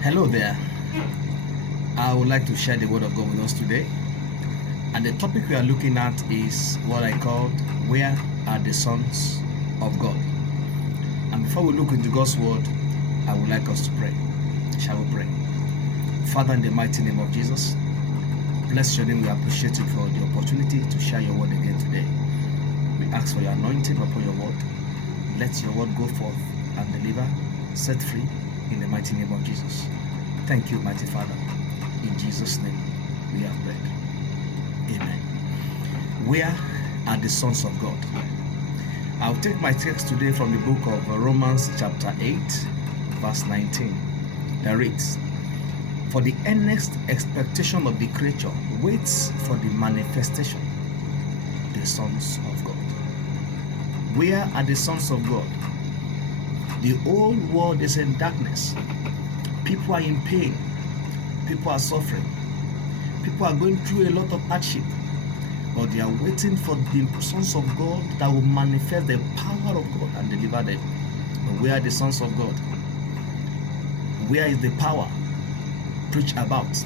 Hello there. I would like to share the word of God with us today. And the topic we are looking at is what I called Where are the Sons of God? And before we look into God's word, I would like us to pray. Shall we pray? Father, in the mighty name of Jesus, bless your name. We appreciate you for the opportunity to share your word again today. We ask for your anointing upon your word. Let your word go forth and deliver, set free in the mighty name of Jesus. Thank you, mighty Father. In Jesus' name we have prayed. Amen. Where are the sons of God? I'll take my text today from the book of Romans chapter 8, verse 19. That reads, "For the earnest expectation of the creature waits for the manifestation of the sons of God." Where are the sons of God? The whole world is in darkness. People are in pain. People are suffering. People are going through a lot of hardship. But they are waiting for the sons of God that will manifest the power of God and deliver them. But where are the sons of God? Where is the power preached about?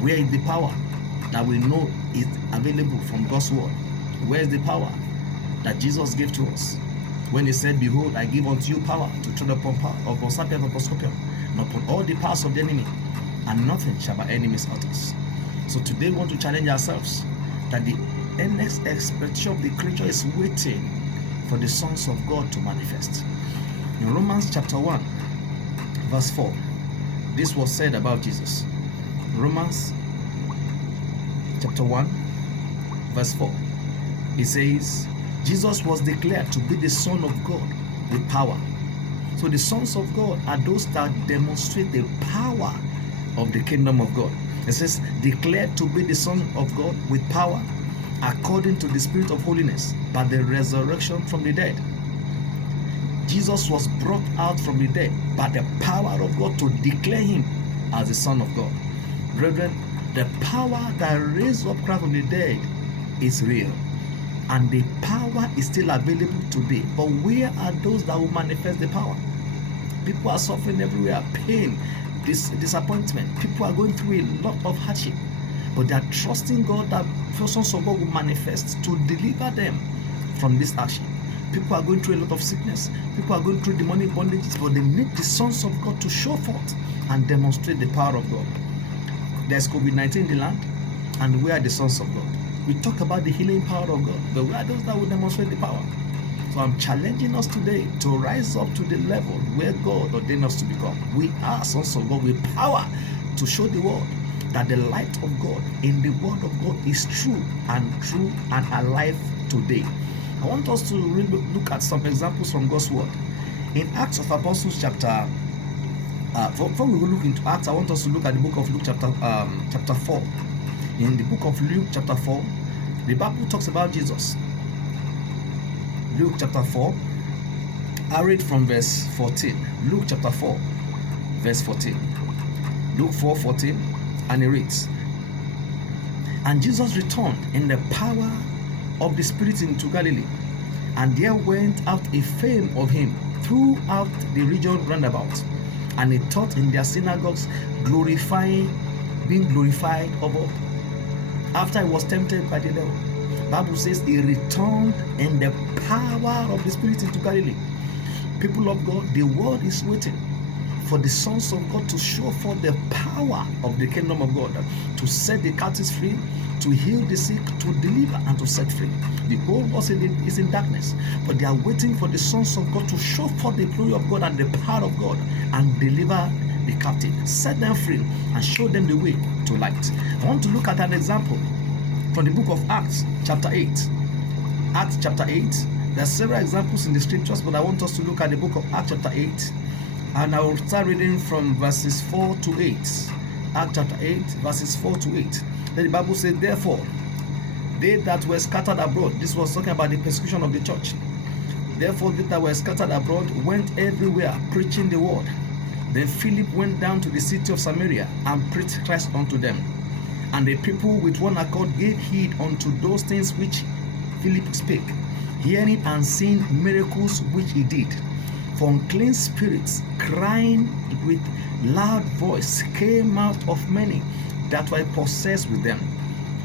Where is the power that we know is available from God's word? Where is the power that Jesus gave to us when he said, "Behold, I give unto you power to tread upon serpent, upon scorpion, and upon all the powers of the enemy, and nothing shall by enemies hurt us." So today we want to challenge ourselves that the next expectation of the creature is waiting for the sons of God to manifest. In Romans chapter 1, verse 4, this was said about Jesus. Romans chapter 1, verse 4, it says, Jesus was declared to be the Son of God with power. So the sons of God are those that demonstrate the power of the kingdom of God. It says, declared to be the Son of God with power, according to the Spirit of holiness, by the resurrection from the dead. Jesus was brought out from the dead by the power of God to declare him as the Son of God. Brethren, the power that raised up Christ from the dead is real. And the power is still available today. But where are those that will manifest the power? People are suffering everywhere, pain, disappointment. People are going through a lot of hardship. But they are trusting God that the sons of God will manifest to deliver them from this hardship. People are going through a lot of sickness. People are going through demonic bondages. But they need the sons of God to show forth and demonstrate the power of God. There's COVID-19 in the land. And where are the sons of God? We talk about the healing power of God, but where are those that will demonstrate the power? So I'm challenging us today to rise up to the level where God ordained us to become. We are sons of God with power to show the world that the light of God in the word of God is true and alive today. I want us to really look at some examples from God's word. In Acts of Apostles chapter, before we look into Acts, I want us to look at the book of Luke chapter 4. In the book of Luke chapter 4, the Bible talks about Jesus. Luke chapter 4, I read from verse 14. Luke chapter 4, verse 14. Luke 4:14, and it reads, "And Jesus returned in the power of the Spirit into Galilee, and there went out a fame of him throughout the region round about, and he taught in their synagogues, being glorified of all. After he was tempted by the devil," Bible says he returned in the power of the Spirit into Galilee. People of God, the world is waiting for the sons of God to show forth the power of the kingdom of God, to set the captives free, to heal the sick, to deliver and to set free. The whole world is in darkness, but they are waiting for the sons of God to show forth the glory of God and the power of God and deliver the captive, set them free, and show them the way to light. I want to look at an example from the book of Acts chapter 8. Acts chapter 8. There are several examples in the scriptures, but I want us to look at the book of Acts chapter 8. And I will start reading from verses 4 to 8. Acts chapter 8, verses 4 to 8. Then the Bible said, "Therefore, they that were scattered abroad," this was talking about the persecution of the church. "Therefore, they that were scattered abroad went everywhere preaching the word. Then Philip went down to the city of Samaria and preached Christ unto them. And the people with one accord gave heed unto those things which Philip spake, hearing and seeing miracles which he did. For unclean spirits, crying with loud voice, came out of many that were possessed with them,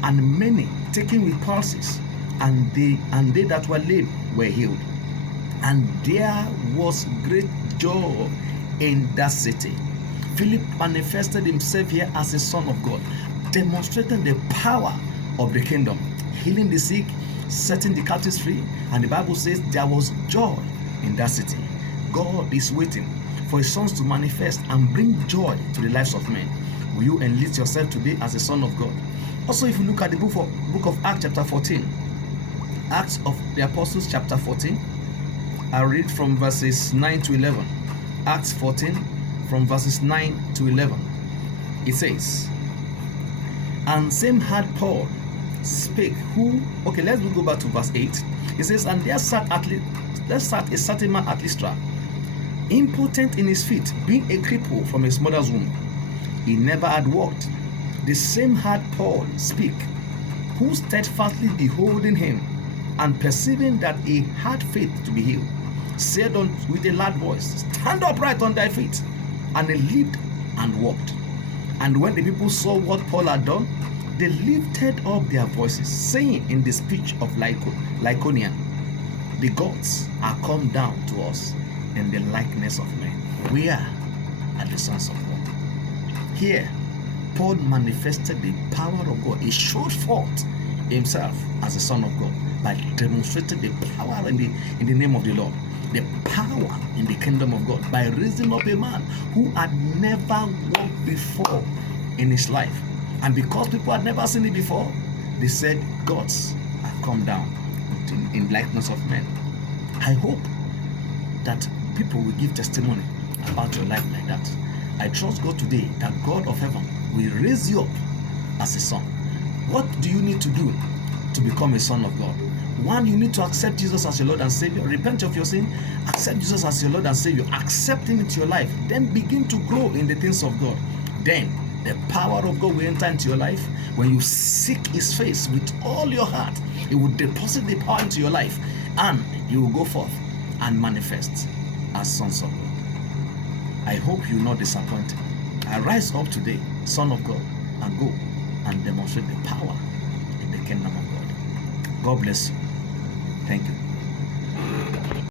and many taken with palsies, and they that were lame were healed. And there was great joy in that city. Philip manifested himself here as a son of God, demonstrating the power of the kingdom, healing the sick, setting the captives free. And the Bible says there was joy in that city. God is waiting for his sons to manifest and bring joy to the lives of men. Will you enlist yourself today as a son of God? Also, if you look at the book of Acts chapter 14, Acts of the Apostles chapter 14, I read from verses 9 to 11. Acts 14 from verses 9 to 11. It says, and same had Paul spake, let's go back to verse 8. It says, and there sat a certain man at Lystra, impotent in his feet, being a cripple from his mother's womb. He never had walked. The same had Paul speak, who steadfastly beholding him, and perceiving that he had faith to be healed, said with a loud voice, stand upright on thy feet. And he leaped and walked. And when the people saw what Paul had done, they lifted up their voices, saying in the speech of Lycaonia, the gods are come down to us in the likeness of men. We are the sons of God. Here, Paul manifested the power of God. He showed forth himself as a son of God by demonstrating the power in the name of the Lord, the power in the kingdom of God, by raising up a man who had never walked before in his life. And because people had never seen it before, they said, gods have come down in likeness of men. I hope that people will give testimony about your life like that. I trust God today that God of heaven will raise you up as a son. What do you need to do to become a son of God? One, you need to accept Jesus as your Lord and Savior. Repent of your sin. Accept Jesus as your Lord and Savior. Accept Him into your life. Then begin to grow in the things of God. Then the power of God will enter into your life. When you seek His face with all your heart, He will deposit the power into your life, and you will go forth and manifest as sons of God. I hope you are not disappointed. Arise up today, son of God, and go and demonstrate the power in the kingdom of God. God bless you. Thank you.